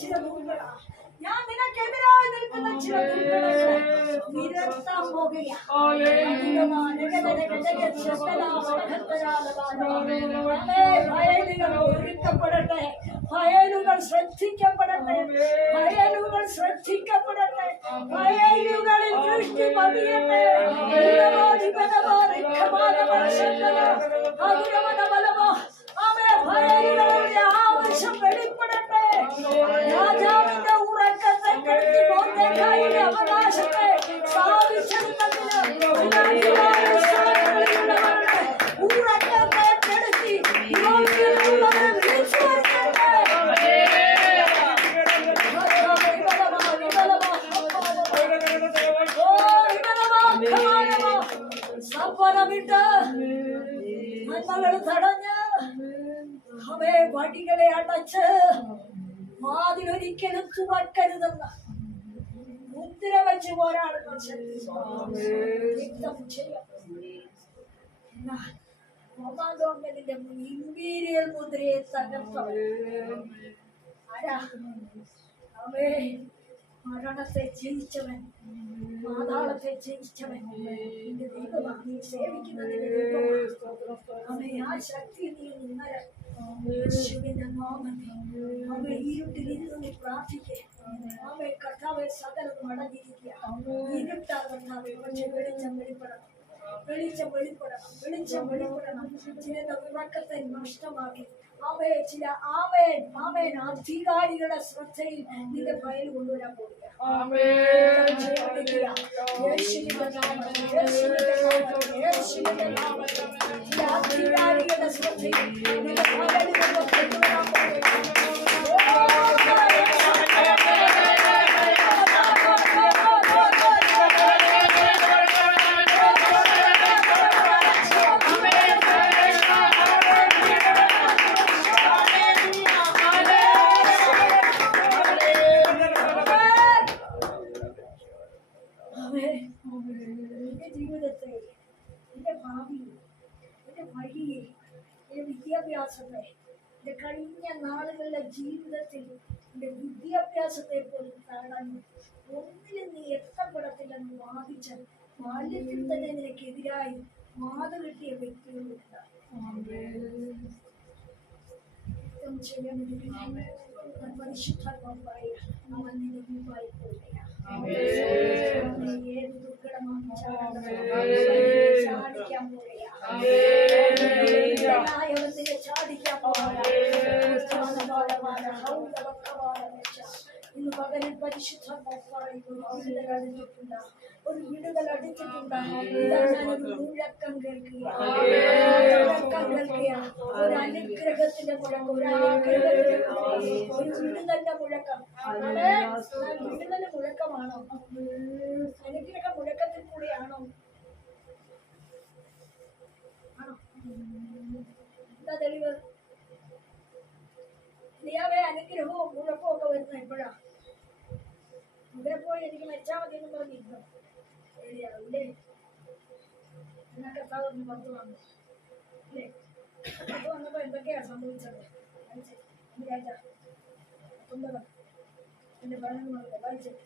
ചില ദുർഘട ഞാൻ നിനക്കെതിരായി നിൽക്കുന്ന ചില ദുർഘടങ്ങളെ നിരത്താൻ പോകുകയാണ്. ഫയലുകൾ ഒരുക്കപ്പെടട്ടെ, ഫയലുകൾ ശ്രദ്ധിക്കപ്പെടട്ടെ, ഫയലുകൾ ശ്രദ്ധിക്കപ്പെടട്ടെ, ഫയലുകളിൽ ദൃഷ്ടി പതിയട്ടെ. ഫയലുകളുടെ ആവശ്യം വെളിപ്പെടട്ടെ. രാജാവിന്റെ ഉറക്കത്തെ കെടുത്തി മോർദെഖായിയുടെ അവകാശത്തെ സാധിച്ചെടുത്തതിന് ഉറക്കത്തെ കെടുത്തി യോഗ്യതയുള്ളവരെ വിളിച്ചു വരുത്തട്ടെ. സമ്പന്നമിട്ട് നന്മകൾ തടഞ്ഞ് അവയെ വടികളെ അടച്ച് വാതിലൊരിക്കലും തുറക്കരുതെന്ന് മുദ്ര വെച്ച് പോരാടുന്ന ശക്തി ഗവൺമെന്റിന്റെ ഇമ്പീരിയൽ മുദ്രയെ തകർത്തവൻ ആരാ? അവേ മരണത്തെ ജയിച്ചവൻ, പാതാളത്തെ ജയിച്ചവൻ നിന്റെ ദൈവമാണ്. നീ സേവിക്കുന്നതിന്റെ ദൈവമാണ്. അവൻ ആ ശക്തി നീ ഇന്നലെ യേശുവിന്റെ നാമത്തിൽ അവൻ ഇരുട്ടിലിരുന്ന് നീ പ്രാർത്ഥിക്കുക. അവൻ കർത്താവെ സകലം അടഞ്ഞിരിക്കുക. ഇരുട്ടാ കർത്താവെ, പക്ഷെ വെളിച്ചം വെളിപ്പെടണം, വെളിച്ചം വെളിപ്പെടണം, വെളിച്ചം വെളിപ്പെടണം. ചിലത് ഉറക്കത്തെ നഷ്ടമാക്കി അവയെ ചില ആമേൻ അധികാരികളുടെ ശ്രദ്ധയിൽ നിന്റെ ഫയൽ കൊണ്ടുവരാൻ പോകുക. അധികാരികളുടെ ശ്രദ്ധയിൽ നിന്റെ ഫയൽ കൊണ്ടുവരാൻ പോകുക. എന്റെ ജീവിതത്തെ, എന്റെ ഭാവിയെ, എന്റെ വഴിയെ, എന്റെ വിദ്യാഭ്യാസത്തെ, എന്റെ കഴിഞ്ഞ നാളുകളിലെ ജീവിതത്തിൽ എന്റെ വിദ്യാഭ്യാസത്തെ പോലും കാണാൻ ഒന്നിനും നീ എത്തപ്പെടത്തില്ലെന്ന് വാദിച്ച ബാല്യത്തിൽ തന്നെ നിനക്കെതിരായി വാദ കിട്ടിയ വ്യക്തികളുണ്ട്. പരിശുദ്ധാത്മാവായ അവൻ നിന്റെ മുമ്പായി പോവുകയാണ്. ഏത് ദുർഘടമാണ് ചാടിക്കാൻ പോവുകയാണ്. ചാടിക്കാൻ ഇന്ന് പകരം പരിശുദ്ധാത്മാവായിട്ടുണ്ട്. ഒരു വിടുതൽ അടിച്ചിട്ടുണ്ട്. ഞാനൊരു മുഴക്കം കേൾക്കുക, ഒരു അനുഗ്രഹത്തിന്റെ മുഴക്കം, ഒരു വിടുതലിന്റെ മുഴക്കം. വിടുതലിന്റെ മുഴക്കമാണോ? അനുഗ്രഹ മുഴക്കത്തിൽ കൂടിയാണോ? ആണോ? എന്താ തെളിവ്? ലിയാവേ അനുഗ്രഹവും മുഴക്കവും ഒക്കെ വരുന്ന എപ്പോഴാ? ഇവിടെ പോയി എനിക്ക് മെച്ചാ മതി എന്ന് പറഞ്ഞിരുന്നു. ശരിയാവില്ലേ? എന്നാ കർത്താവ് ഒന്ന് പുറത്ത് വന്നു അല്ലേ? പുറത്ത് വന്നപ്പോ എന്തൊക്കെയാ സംഭവിച്ചത്? രാജ 19 എന്റെ ഭരണം വായിച്ചത്